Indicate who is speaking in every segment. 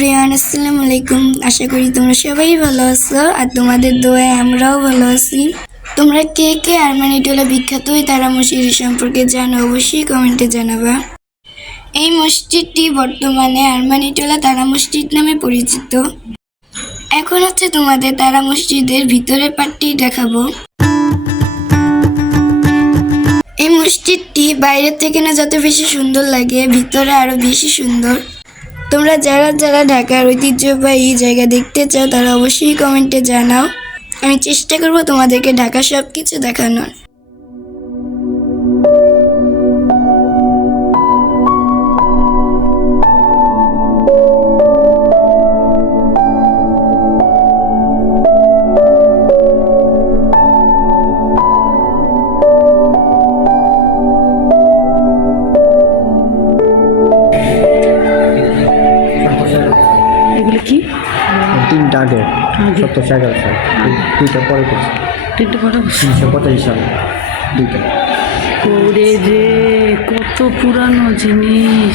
Speaker 1: Everyone, আসসালামু আলাইকুম। আশা করি তোমরা সবাই ভালো আছো আর তোমাদের দোয়ায় আমরাও ভালো আছি। তোমরা কে কে আরমানিটোলা বিখ্যাত ওই তারা মসজিদ সম্পর্কে জানো অবশ্যই কমেন্টে জানাবা। এই মসজিদটি বর্তমানে আরমানিটোলা তারা মসজিদ নামে পরিচিত। এখন হচ্ছে তোমাদের তারা মসজিদের ভিতরের পার্টটি দেখাবো। এই মসজিদটি বাইরে থেকে না যত বেশি সুন্দর লাগে, ভিতরে আরও বেশি সুন্দর। তোমরা যারা যারা ঢাকার ঐতিহ্যবাহী জায়গা দেখতে চাও, তারা অবশ্যই কমেন্টে জানাও। আমি চেষ্টা করব তোমাদেরকে ঢাকা সব কিছু দেখানোর।
Speaker 2: আগে। সত্তরশো এগারো সাল। দুইটা পরে করছি।
Speaker 3: দুইটা
Speaker 2: পরে পঁচাশি সাল। দুইটা।
Speaker 3: ওরে রে কত পুরানো জিনিস।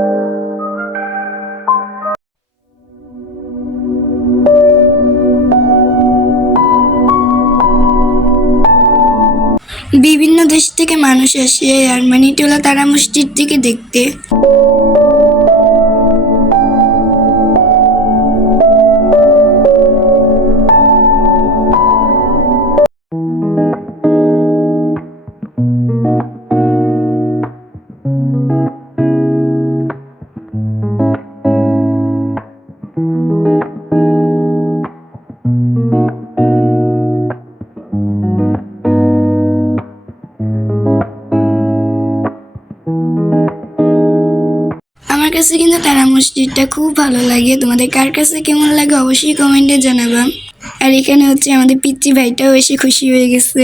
Speaker 1: বিভিন্ন দেশ থেকে মানুষ আসে আর আরমানিটোলা তারা মসজিদটিকে দেখতে। আমার কাছে কিন্তু তারা মসজিদটা খুব ভালো লাগে। তোমাদের কার কাছে কেমন লাগে অবশ্যই কমেন্টে জানাবাম আর এখানে হচ্ছে আমাদের পিতৃ ভাইটাও এসে খুশি হয়ে গেছে।